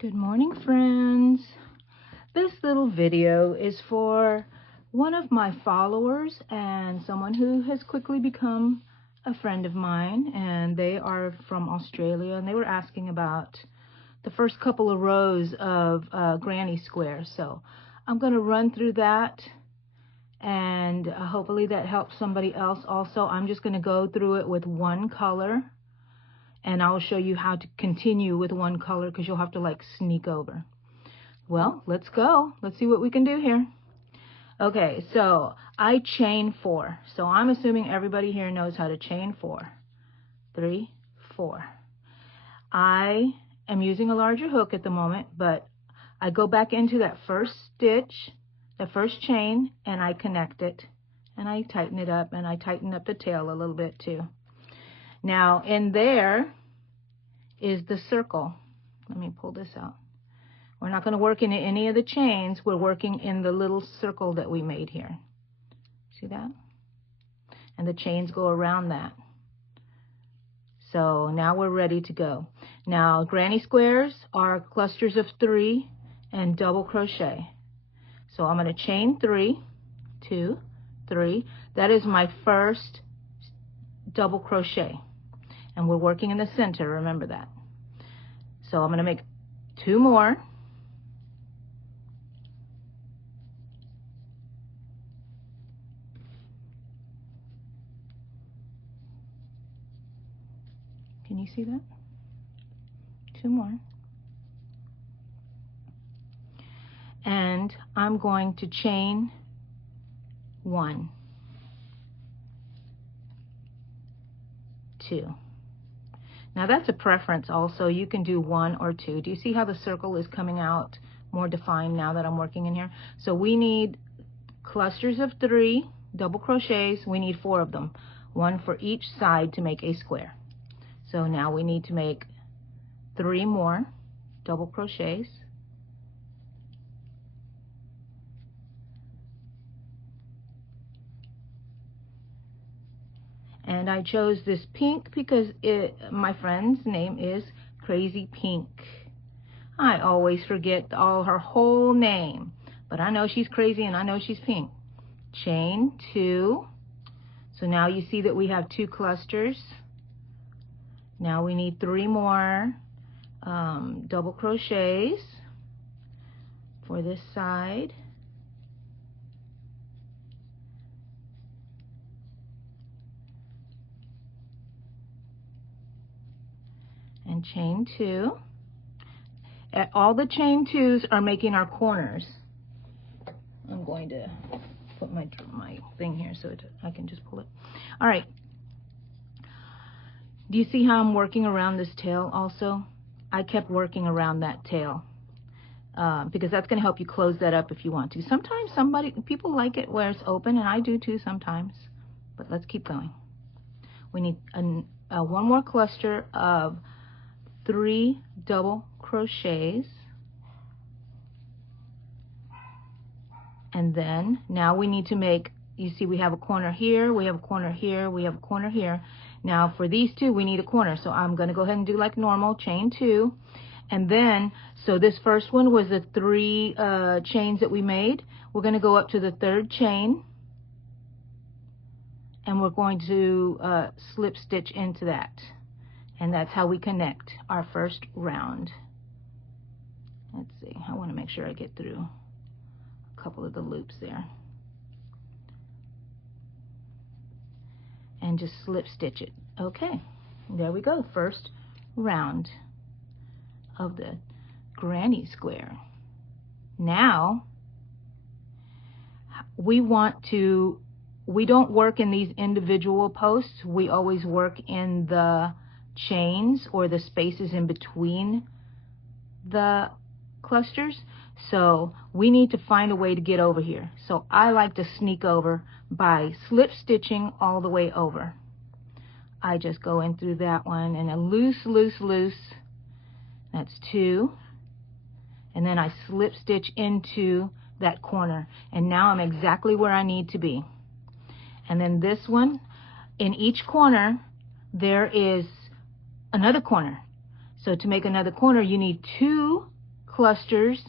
Good morning, friends. This little video is for one of my followers and someone who has quickly become a friend of mine, and they are from Australia, and they were asking about the first couple of rows of granny squares. So I'm going to run through that, and hopefully that helps somebody else also. I'm just going to go through it with one color, and I'll show you how to continue with one color because you'll have to like sneak over. Well, let's go. Let's see what we can do here. Okay, so I chain 4. So I'm assuming everybody here knows how to chain 4. 3, 4. I am using a larger hook at the moment, but I go back into that first stitch, the first chain, and I connect it, and I tighten it up, and I tighten up the tail a little bit too. Now in there is the circle. Let me pull this out. We're not going to work in any of the chains. We're working in the little circle that we made here. See that? And the chains go around that. So now we're ready to go. Now granny squares are clusters of 3 and double crochet. So I'm going to chain 3, 2, 3. That is my first double crochet. And we're working in the center, remember that. So I'm going to make 2 more. Can you see that? 2 more. And I'm going to chain 1, 2. Now that's a preference also. You can do 1 or 2. Do you see how the circle is coming out more defined now that I'm working in here? So we need clusters of 3 double crochets. We need 4 of them, 1 for each side to make a square. So now we need to make 3 more double crochets. And I chose this pink because my friend's name is Crazy Pink. I always forget her whole name, but I know she's crazy and I know she's pink. Chain 2. So now you see that we have 2 clusters. Now we need 3 more double crochets for this side. And chain 2. All the chain 2s are making our corners. I'm going to put my thing here so I can just pull it. All right. Do you see how I'm working around this tail also? I kept working around that tail because that's going to help you close that up if you want to. Sometimes people like it where it's open, and I do too sometimes. But let's keep going. We need one more cluster of 3 double crochets, and then now we need to make, you see we have a corner here, we have a corner here, we have a corner here. Now for these 2 we need a corner, so I'm going to go ahead and do like normal, chain 2, and then so this first one was the 3 chains that we made. We're going to go up to the 3rd chain, and we're going to slip stitch into that. And that's how we connect our first round. Let's see, I want to make sure I get through a couple of the loops there. And just slip stitch it. Okay, there we go, first round of the granny square. Now, we don't work in these individual posts. We always work in the chains or the spaces in between the clusters. So we need to find a way to get over here. So I like to sneak over by slip stitching all the way over. I just go in through that one and a loose. That's 2. And then I slip stitch into that corner. And now I'm exactly where I need to be. And then this one, in each corner there is another corner. So to make another corner, you need 2 clusters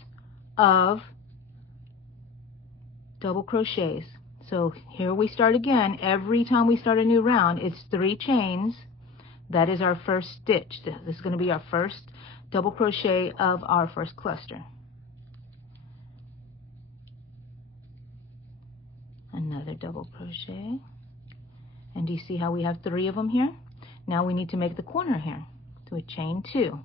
of double crochets. So here we start again. Every time we start a new round, it's 3 chains. That is our first stitch. This is going to be our first double crochet of our first cluster. Another double crochet. And do you see how we have 3 of them here? Now we need to make the corner here. So we chain 2.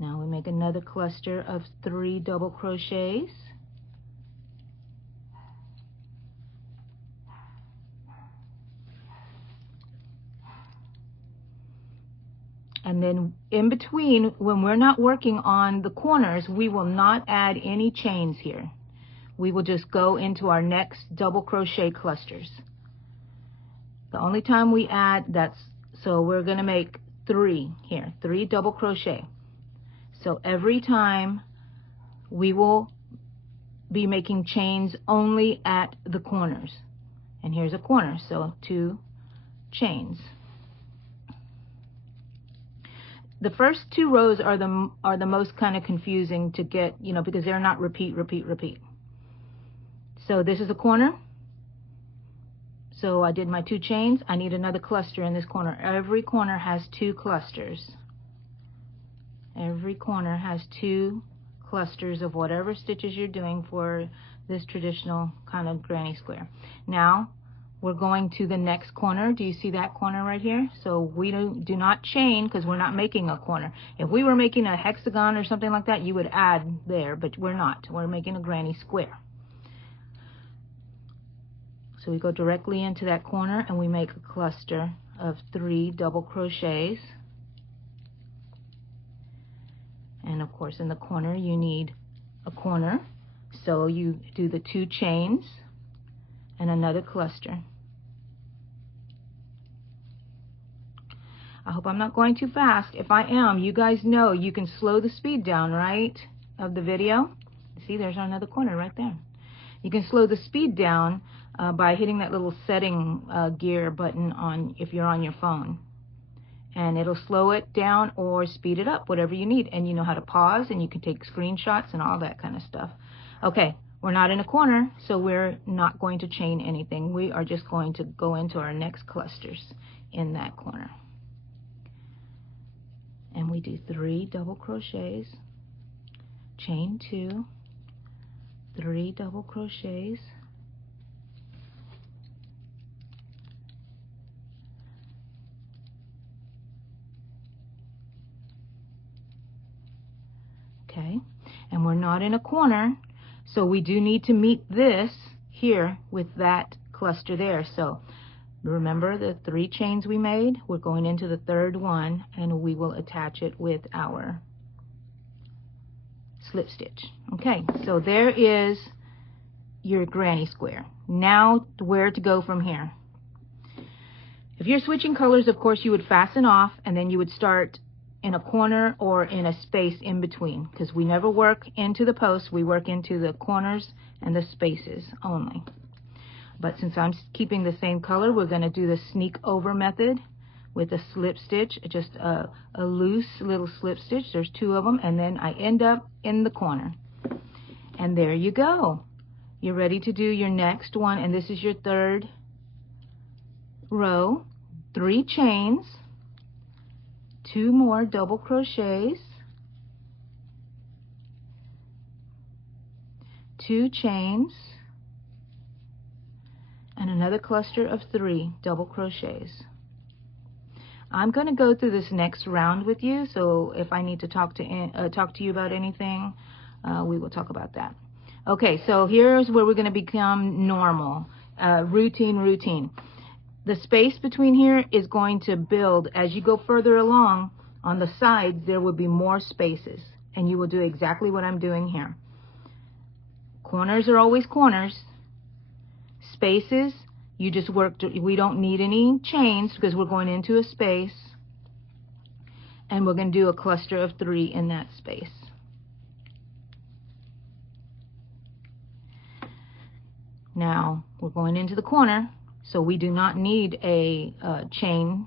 Now we make another cluster of 3 double crochets. And then in between, when we're not working on the corners, we will not add any chains here. We will just go into our next double crochet clusters. The only time we add, so we're going to make 3 here, 3 double crochet. So every time we will be making chains only at the corners. And here's a corner, so 2 chains. The first 2 rows are the most kind of confusing to get, because they're not repeat, repeat, repeat. So this is a corner. So I did my 2 chains. I need another cluster in this corner. Every corner has 2 clusters. Every corner has 2 clusters of whatever stitches you're doing for this traditional kind of granny square. Now we're going to the next corner. Do you see that corner right here? So we do not chain because we're not making a corner. If we were making a hexagon or something like that, you would add there, but we're not. We're making a granny square. So we go directly into that corner and we make a cluster of 3 double crochets. And of course in the corner you need a corner. So you do the 2 chains and another cluster. I hope I'm not going too fast. If I am, you guys know you can slow the speed down, right, of the video. See, there's another corner right there. You can slow the speed down by hitting that little setting gear button on if you're on your phone. And it'll slow it down or speed it up, whatever you need. And you know how to pause, and you can take screenshots and all that kind of stuff. Okay, we're not in a corner, so we're not going to chain anything. We are just going to go into our next clusters in that corner. And we do 3 double crochets, chain 2, 3 double crochets, okay, and we're not in a corner, so we do need to meet this here with that cluster there. So remember the 3 chains we made? We're going into the 3rd one and we will attach it with our slip stitch. Okay, so there is your granny square. Now where to go from here? If you're switching colors, of course you would fasten off and then you would start in a corner or in a space in between, because we never work into the posts, we work into the corners and the spaces only. But since I'm keeping the same color, we're going to do the sneak over method with a slip stitch, just a loose little slip stitch. There's 2 of them, and then I end up in the corner. And there you go. You're ready to do your next one, and this is your 3rd row. 3 chains, 2 more double crochets, 2 chains, and another cluster of 3 double crochets. I'm going to go through this next round with you, so if I need to talk to you about anything, we will talk about that. Okay, so here's where we're going to become normal, routine. The space between here is going to build as you go further along. On the sides there will be more spaces, and you will do exactly what I'm doing here. Corners are always corners. Spaces, you just work, we don't need any chains because we're going into a space, and we're going to do a cluster of 3 in that space. Now we're going into the corner, so we do not need a chain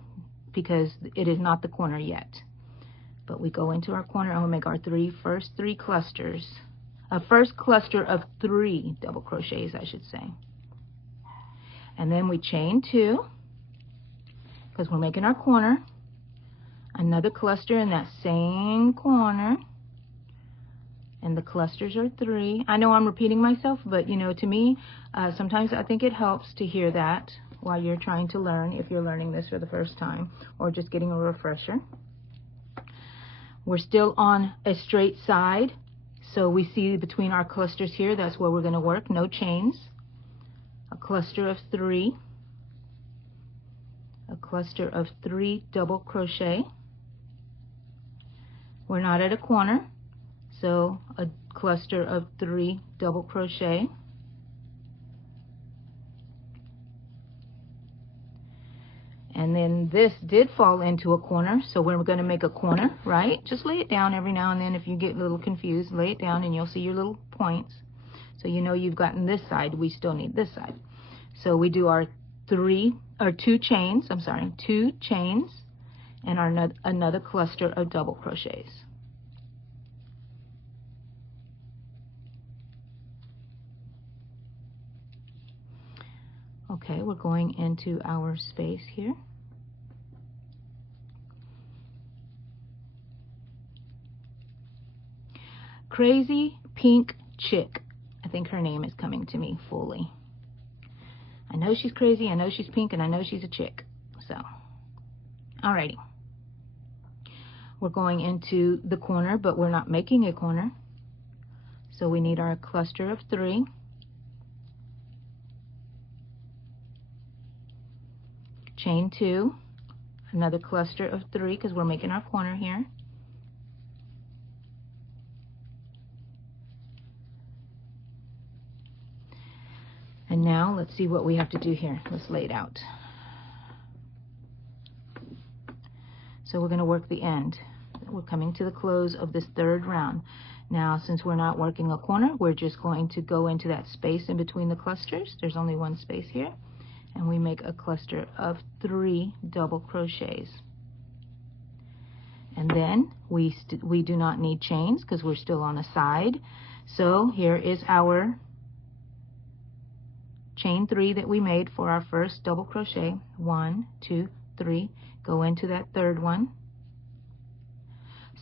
because it is not the corner yet. But we go into our corner and we'll make our first three clusters. A first cluster of 3 double crochets, I should say. And then we chain 2, because we're making our corner. Another cluster in that same corner. And the clusters are 3. I know I'm repeating myself, but you know, to me, sometimes I think it helps to hear that while you're trying to learn, if you're learning this for the first time, or just getting a refresher. We're still on a straight side, so we see between our clusters here, that's where we're going to work, no chains. A cluster of 3, a cluster of 3 double crochet. We're not at a corner, so a cluster of 3 double crochet. And then this did fall into a corner, so we're going to make a corner, right? Just lay it down every now and then. If you get a little confused, lay it down and you'll see your little points. So you know you've gotten this side, we still need this side. So we do our 2 chains, and our another cluster of double crochets. Okay, we're going into our space here. Crazy Pink Chick. I think her name is coming to me fully. I know she's crazy, I know she's pink, and I know she's a chick. So, alrighty. We're going into the corner, but we're not making a corner. So we need our cluster of 3. Chain 2, another cluster of 3 because we're making our corner here. And now let's see what we have to do here. Let's lay it out. So we're going to work the end. We're coming to the close of this 3rd round. Now, since we're not working a corner, we're just going to go into that space in between the clusters. There's only one space here. And we make a cluster of 3 double crochets. And then we do not need chains because we're still on a side. So here is our chain 3 that we made for our first double crochet. 1, 2, 3. Go into that 3rd one.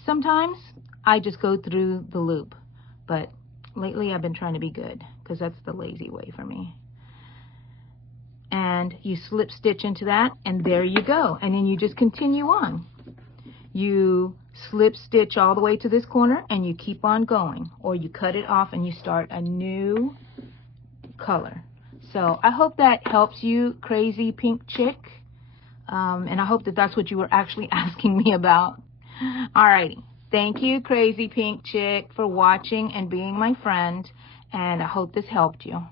Sometimes I just go through the loop, but lately I've been trying to be good because that's the lazy way for me. And you slip stitch into that, and there you go. And then you just continue on. You slip stitch all the way to this corner and you keep on going, or you cut it off and you start a new color. So I hope that helps you, Crazy Pink Chick. And I hope that that's what you were actually asking me about. Alrighty. Thank you, Crazy Pink Chick, for watching and being my friend. And I hope this helped you.